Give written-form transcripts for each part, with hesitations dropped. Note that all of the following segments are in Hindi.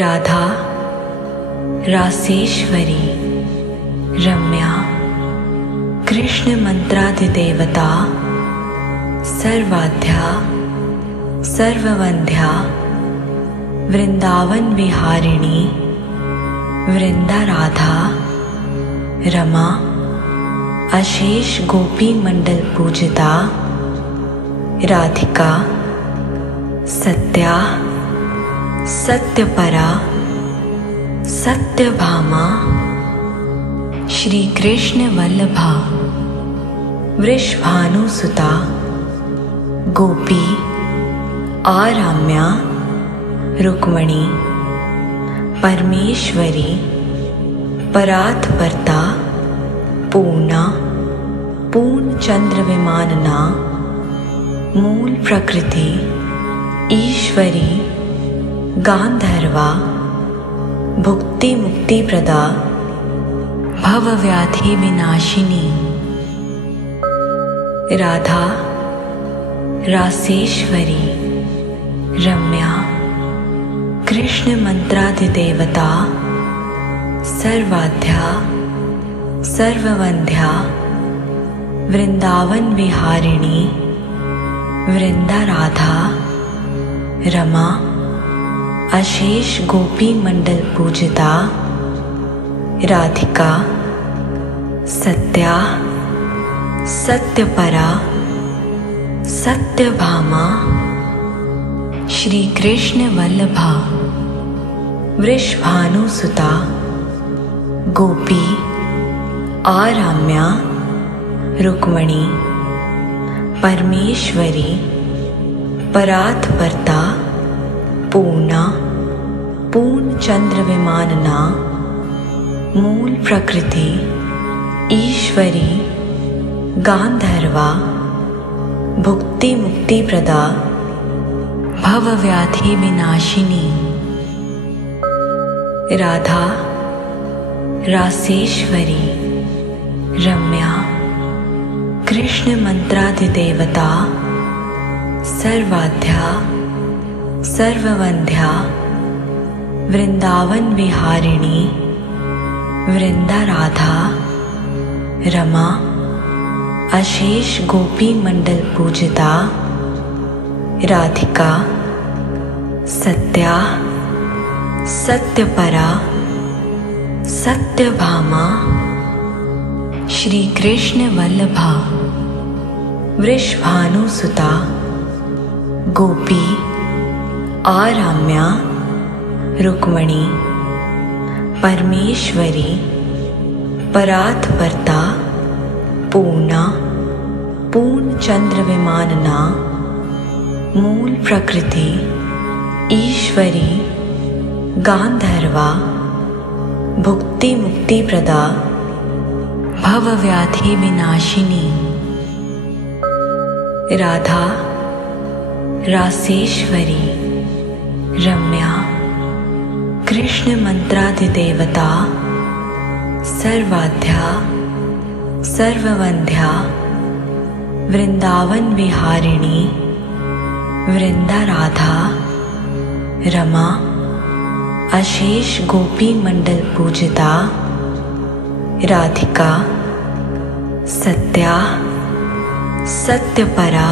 राधा, रासेश्वरी, रम्या, कृष्ण मंत्राधिदेवता, सर्वाध्या, सर्ववंध्या, वृंदावन विहारिणी, वृंदा राधा, रमा, अशेष गोपी मंडल पूजिता, राधिका, सत्या, सत्यपरा, सत्यभामा, श्री कृष्ण वल्लभा, वृषभानुसुता, गोपी, आराम्या, रुक्मणी, परमेश्वरी, परात्परता, पूर्णा, पूर्ण चंद्र विमानना, मूल प्रकृति, ईश्वरी, गांधर्वा, भुक्ति मुक्ति प्रदा, भव व्याधि विनाशिनी। राधा, रासेश्वरी, रम्या, कृष्ण मंत्राधिदेवता, सर्वाध्या, सर्ववंध्या, वृंदावन विहारिणी, वृंदा राधा, रमा, अशेष गोपी मंडल पूजिता, राधिका, सत्या, सत्यपरा, सत्यभामा, श्री कृष्ण वल्लभा, वृषभानुसुता, गोपी, आराम्या, रुक्मणी, परमेश्वरी, परात्परता, पूर्णा, पूर्ण चंद्र विमानना, मूल प्रकृति, ईश्वरी, गांधर्वा, भुक्ति मुक्ति प्रदा, भव व्याधि विनाशिनी। राधा, रासेश्वरी, रम्या, कृष्ण मंत्राधिदेवता, सर्वाध्या, सर्ववंध्या, वृंदावन विहारिणी, वृंदा राधा, रमा, अशेष गोपी मंडल पूजिता, राधिका, सत्या, सत्यपरा, सत्यभामा, श्री कृष्ण वल्लभा, वृषभानुसुता, गोपी, आराम्या, रुक्मणी, परमेश्वरी, परात्परता, पूर्णा, पूर्ण चंद्र विमानना, मूल प्रकृति, ईश्वरी, गांधर्वा, भुक्ति मुक्ति प्रदा, भव व्याधि विनाशिनी। राधा, रासेश्वरी, रम्या, कृष्ण मंत्राधिदेवता, सर्वाध्या, सर्ववंध्या, वृंदावन विहारिणी, वृंदा राधा, रमा, अशेष गोपी मंडल पूजिता, राधिका, सत्या, सत्यपरा,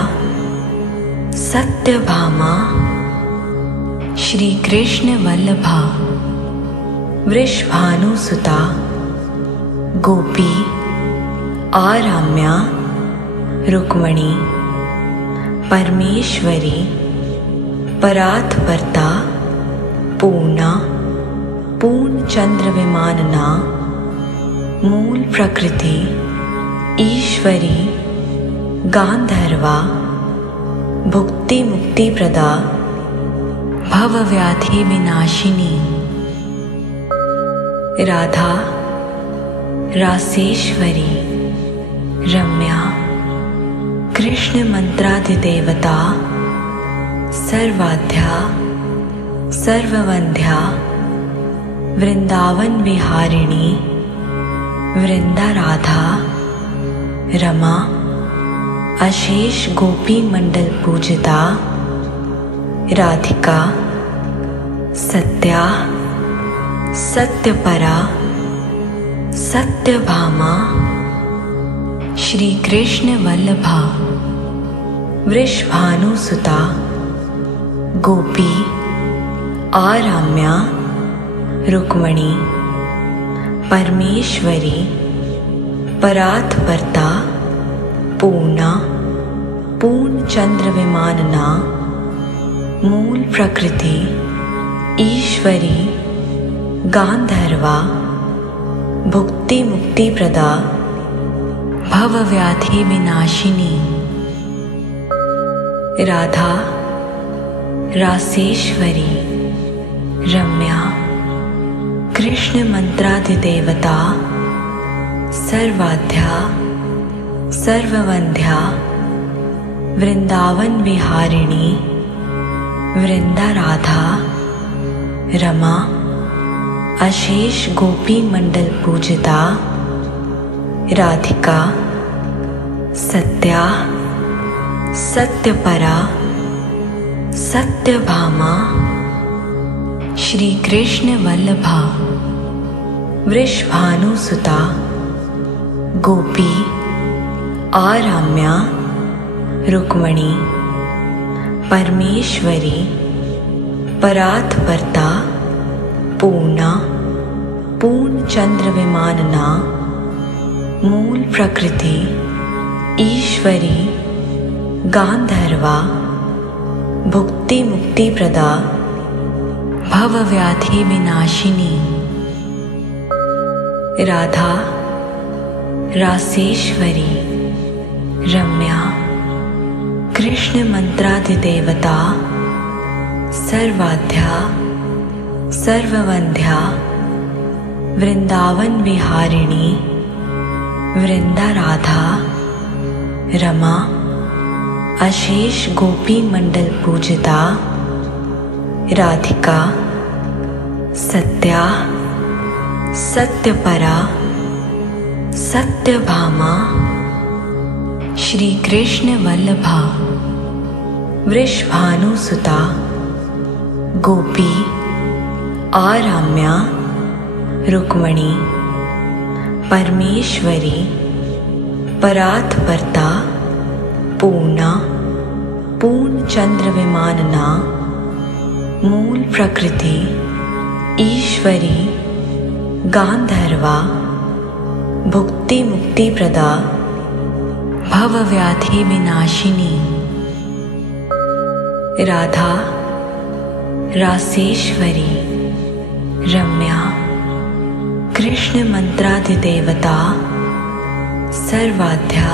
सत्यभामा, श्री कृष्ण वल्लभा, वृषभानुसुता, गोपी, आराम्या, रुक्मणी, परमेश्वरी, परात्परता, पूर्णा, पूर्ण चंद्र विमानना, मूल प्रकृति, ईश्वरी, गांधर्वा, भुक्ति मुक्ति प्रदा, भव व्याधि विनाशिनी। राधा, रासेश्वरी, रम्या, कृष्ण मंत्राधिदेवता, सर्वाध्या, सर्ववंध्या, वृंदावन विहारिणी, वृंदा राधा, रमा, अशेष गोपी मंडल पूजिता राधिका सत्या सत्यपरा सत्यभामा श्री कृष्ण वल्लभा वृषभानुसुता गोपी आराम्या रुक्मणी परमेश्वरी परात्परता पूर्णा पूर्णचंद्र विमानना मूल प्रकृति ईश्वरी गांधर्वा भुक्ति मुक्ति प्रदा भव व्याधि विनाशिनी राधा रासेश्वरी रम्या कृष्ण मंत्राधिदेवता सर्वाध्या सर्ववंध्या वृंदावन विहारिणी वृंदा राधा रमा अशेष गोपी मंडल पूजिता राधिका सत्या सत्यपरा सत्यभामा श्री कृष्ण वल्लभा वृषभानुसुता गोपी आराम्या रुक्मणी परमेश्वरी परात्परता पूर्णा पूर्णचंद्र विमानना मूल प्रकृति ईश्वरी गांधर्वा भुक्ति मुक्ति प्रदा भव व्याधि विनाशिनी राधा रासेश्वरी रम्या कृष्ण मंत्राधिदेवता सर्वाध्या सर्ववंध्या वृंदावन विहारिणी वृंदा राधा रमा अशेष गोपी मंडल पूजिता राधिका सत्या सत्यपरा सत्यभामा श्री कृष्ण वल्लभा वृषभानुसुता गोपी आराम्या रुक्मणी परमेश्वरी परात्परता पूर्णा पूर्णचंद्र विमानना मूल प्रकृति ईश्वरी गांधर्वा भुक्ति मुक्ति प्रदा भव व्याधि विनाशिनी राधा रासेश्वरी रम्या कृष्ण मंत्राधिदेवता सर्वाध्या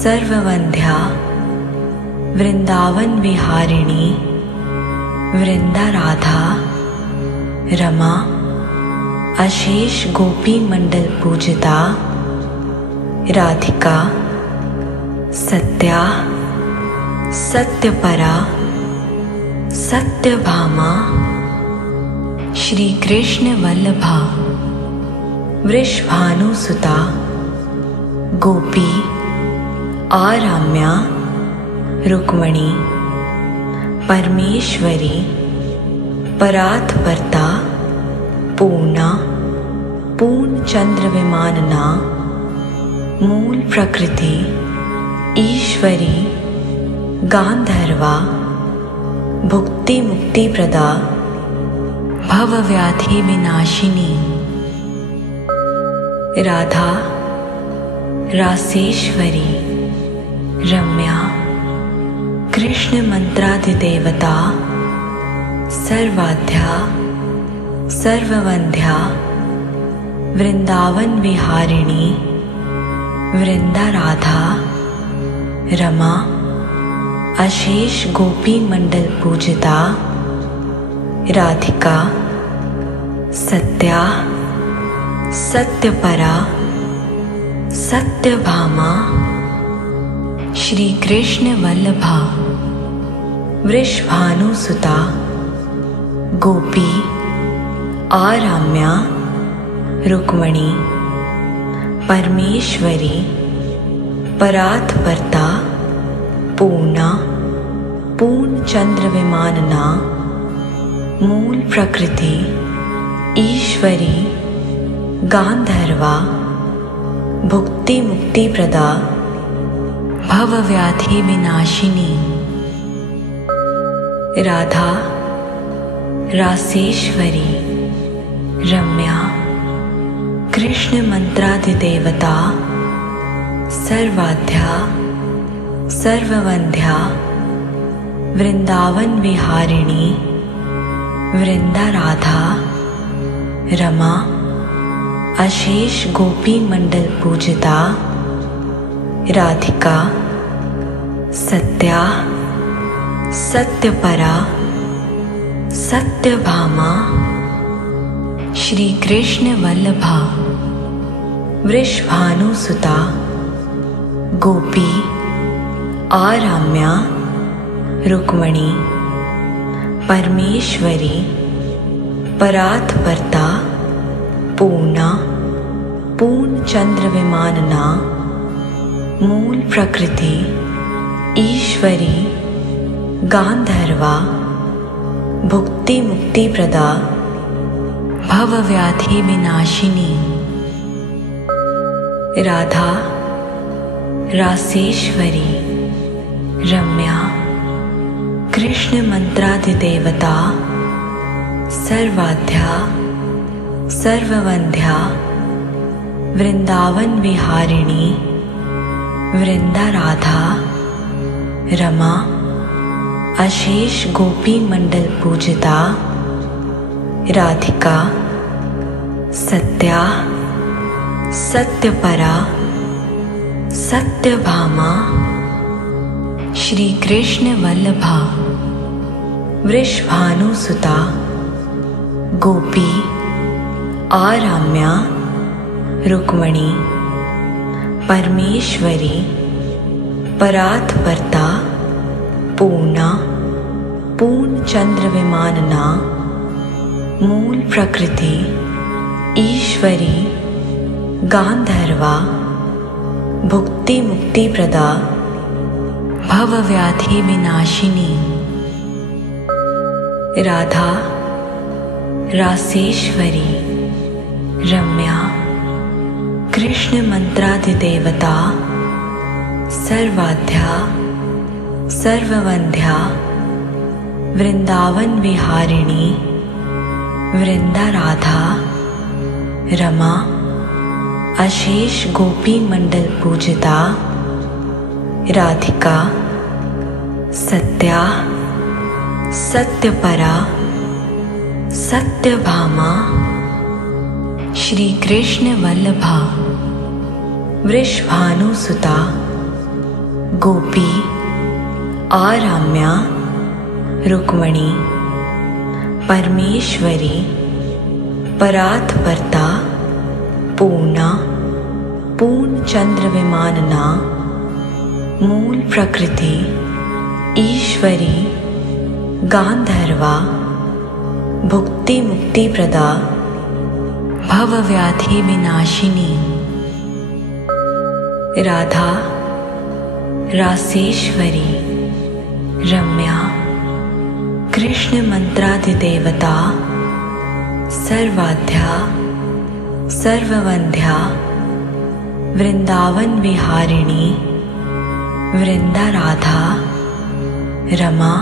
सर्ववंध्या वृंदावन विहारिणी वृंदा राधा रमा अशेष गोपी मंडल पूजिता राधिका सत्या सत्यपरा सत्यभामा श्री कृष्ण वल्लभा वृषभानुसुता गोपी आराम्या रुक्मणी परमेश्वरी परात्परता पूर्णा पूर्णचंद्र विमानना मूल प्रकृति ईश्वरी गांधर्वा भुक्ति मुक्ति प्रदा भव व्याधि विनाशिनी राधा रासेश्वरी रम्या कृष्ण मंत्राधिदेवता सर्वाध्या सर्ववंध्या वृंदावन विहारिणी वृंदा राधा रमा अशेष गोपी मंडल पूजिता राधिका सत्या सत्यपरा सत्यभामा श्री कृष्ण वल्लभा वृषभानुसुता गोपी आराम्या रुक्मणी परमेश्वरी परात्परता पूर्णा पूर्ण चंद्र विमानना मूल प्रकृति ईश्वरी गांधर्वा भुक्ति मुक्ति प्रदा भव व्याधि विनाशिनी राधा रासेश्वरी रम्या कृष्ण मंत्राधिदेवता सर्वाध्या सर्ववंध्या वृंदावन विहारिणी वृंदा राधा रमा अशेष गोपी मंडल पूजिता राधिका सत्या सत्यपरा सत्यभामा श्री कृष्ण वल्लभा वृषभानुसुता गोपी आराम्या रुक्मणी परमेश्वरी परात्परता पूर्णा पूर्ण चंद्र विमानना मूल प्रकृति ईश्वरी गांधर्वा भुक्ति मुक्ति प्रदा भव व्याधि विनाशिनी राधा रासेश्वरी रम्या कृष्ण मंत्राधिदेवता सर्वाध्या सर्ववंध्या वृंदावन विहारिणी वृंदा राधा रमा अशेष गोपी मंडल पूजिता राधिका सत्या सत्यपरा सत्यभामा श्री कृष्ण वल्लभा वृषभानुसुता गोपी आराम्या रुक्मणी परमेश्वरी परात्परता पूर्णा पूर्ण चंद्र विमानना मूल प्रकृति ईश्वरी गांधर्वा भुक्ति मुक्ति प्रदा भव व्याधि विनाशिनी राधा रासेश्वरी रम्या कृष्ण मंत्राधिदेवता सर्वाध्या सर्ववंध्या वृंदावन विहारिणी वृंदा राधा रमा अशेष गोपी मंडल पूजिता राधिका सत्या सत्यपरा सत्यभामा श्री कृष्ण वल्लभा वृषभानुसुता गोपी आराम्या रुक्मणी परमेश्वरी परात्परता पूर्णा पूर्ण चंद्र विमानना मूल प्रकृति ईश्वरी गांधर्वा भुक्ति मुक्ति प्रदा भव व्याधि विनाशिनी राधा रासेश्वरी रम्या कृष्ण मंत्राधिदेवता सर्वाध्या सर्ववंध्या वृंदावन विहारिणी वृंदा राधा रमा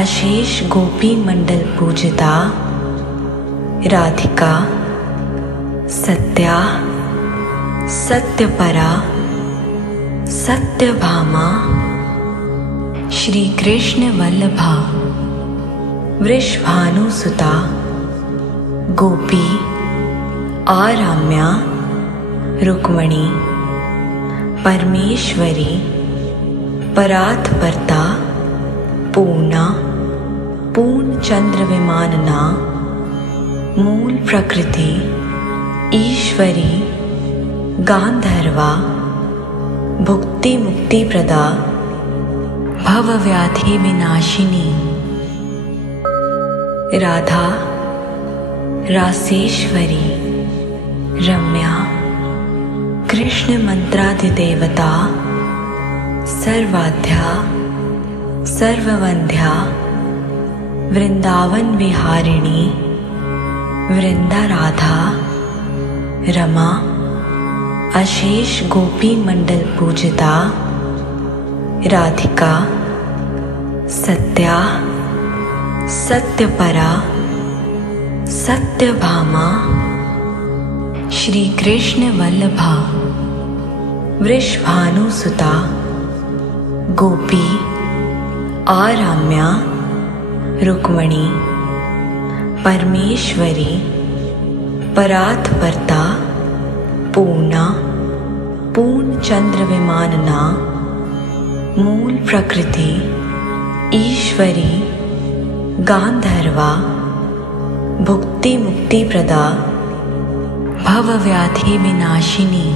अशेष गोपी मंडल पूजिता राधिका सत्या सत्यपरा सत्यभामा श्री कृष्ण वल्लभा वृषभानुसुता गोपी आराम्या रुक्मणी परमेश्वरी परात्परता पूर्णा पूर्ण चंद्र विमानना मूल प्रकृति ईश्वरी गांधर्वा भुक्ति मुक्ति प्रदा भव व्याधि विनाशिनी राधा रासेश्वरी रम्या कृष्ण मंत्राधिदेवता सर्वाध्या सर्ववंध्या वृंदावन विहारिणी वृंदा राधा रमा अशेष गोपी मंडल पूजिता राधिका सत्या सत्यपरा सत्यभामा श्री कृष्ण वल्लभा वृषभानुसुता गोपी आराम्या रुक्मणी परमेश्वरी परात्परता पूर्णा पूर्ण चंद्र विमानना मूल प्रकृति ईश्वरी गांधर्वा भुक्ति मुक्ति प्रदा भव व्याधि विनाशिनी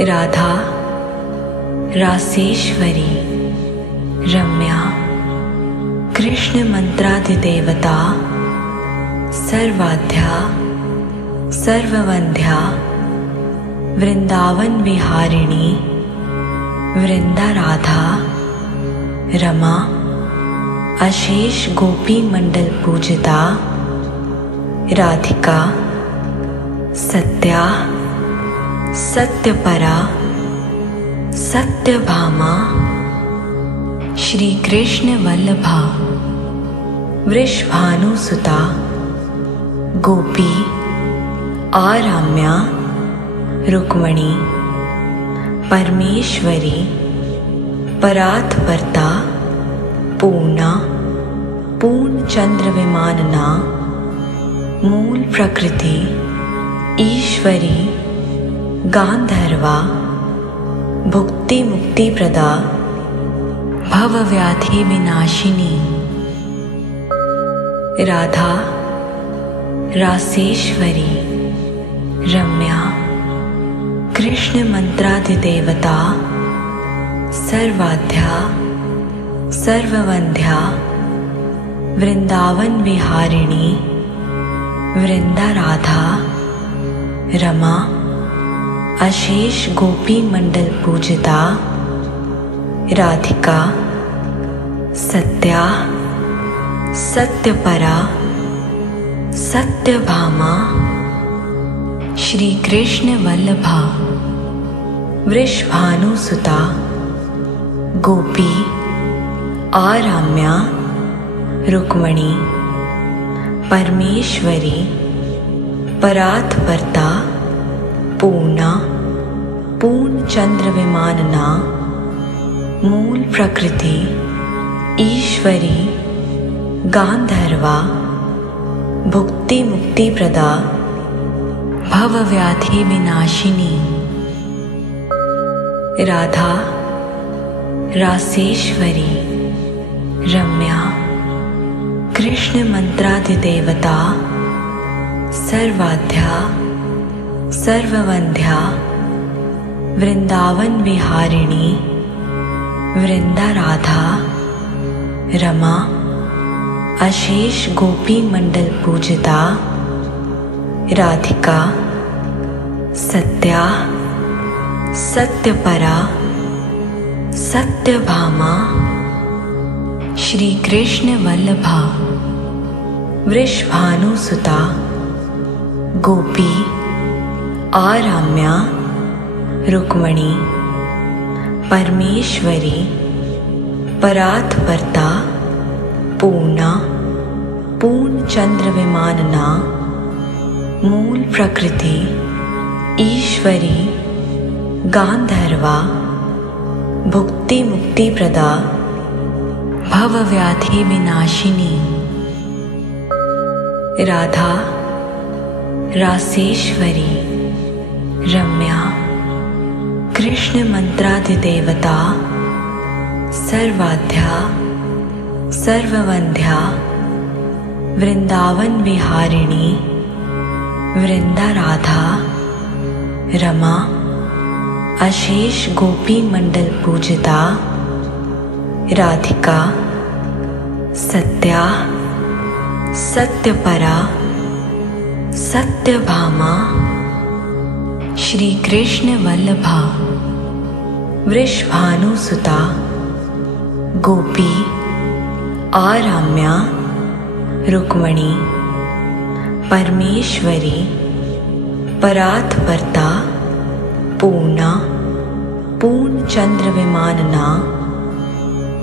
राधा रासेश्वरी रम्या कृष्ण मंत्राधिदेवता सर्वाध्या सर्ववंध्या वृंदावन विहारिणी वृंदा राधा रमा अशेष गोपी मंडल पूजिता राधिका सत्या सत्यपरा सत्यभामा श्री कृष्ण वल्लभा वृषभानुसुता गोपी आराम्या रुक्मणी परमेश्वरी परात्परता पूर्णा पूर्ण चंद्र विमानना मूल प्रकृति ईश्वरी गांधर्वा भुक्ति मुक्ति प्रदा भव व्याधि विनाशिनी राधा रासेश्वरी रम्या कृष्ण मंत्राधिदेवता सर्वाध्या सर्ववंध्या वृंदावन विहारिणी वृंदा राधा रमा अशेष गोपी मंडल पूजिता राधिका सत्या सत्यपरा सत्यभामा श्री कृष्ण वल्लभा वृषभानुसुता गोपी आराम्या रुक्मणी परमेश्वरी परात्परता पूर्णा पूर्ण चंद्र विमानना मूल प्रकृति ईश्वरी गांधर्वा भुक्ति मुक्ति प्रदा भव व्याधि विनाशिनी राधा रासेश्वरी रम्या कृष्ण मंत्राधिदेवता सर्वाध्या सर्ववंध्या वृंदावन विहारिणी वृंदा राधा रमा अशेष गोपी मंडल पूजिता राधिका सत्या सत्यपरा सत्यभामा श्री कृष्ण वल्लभा वृषभानुसुता गोपी आराम्या रुक्मणी परमेश्वरी परात्परता पूर्णा पूर्ण चंद्र विमानना मूल प्रकृति ईश्वरी गांधर्वा भुक्ति मुक्ति प्रदा भव व्याधि विनाशिनी राधा रासेश्वरी रम्या कृष्ण मंत्राधिदेवता सर्वाध्या सर्ववंध्या वृंदावन विहारिणी वृंदा राधा रमा अशेष गोपी मंडल पूजिता राधिका सत्या सत्यपरा सत्यभामा श्री कृष्ण वल्लभा वृषभानुसुता गोपी आराम्या रुक्मणी परमेश्वरी परात्परता पूर्णा पूर्ण चंद्र विमानना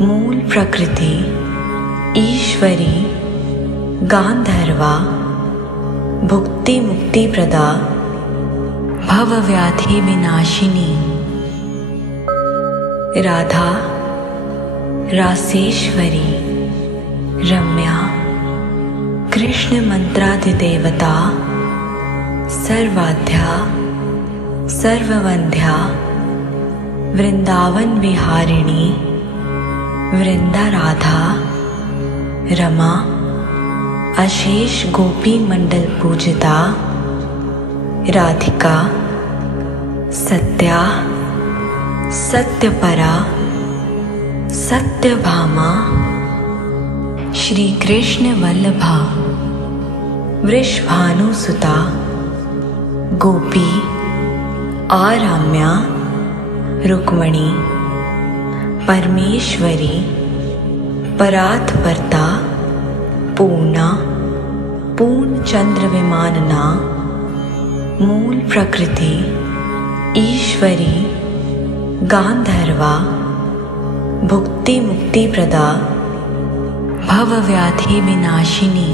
मूल प्रकृति ईश्वरी गांधर्वा भुक्ति मुक्ति प्रदा भव व्याधि विनाशिनी राधा रासेश्वरी रम्या कृष्ण मंत्राधिदेवता सर्वाध्या सर्ववंध्या वृंदावन विहारिणी वृंदा राधा रमा अशेष गोपी मंडल पूजिता राधिका सत्या सत्यपरा सत्यभामा श्री कृष्ण वल्लभा वृषभानुसुता गोपी आराम्या रुक्मणी परमेश्वरी परात्परता पूर्णा पूर्ण चंद्र विमानना मूल प्रकृति ईश्वरी गांधर्वा भुक्ति मुक्ति प्रदा भव व्याधि विनाशिनी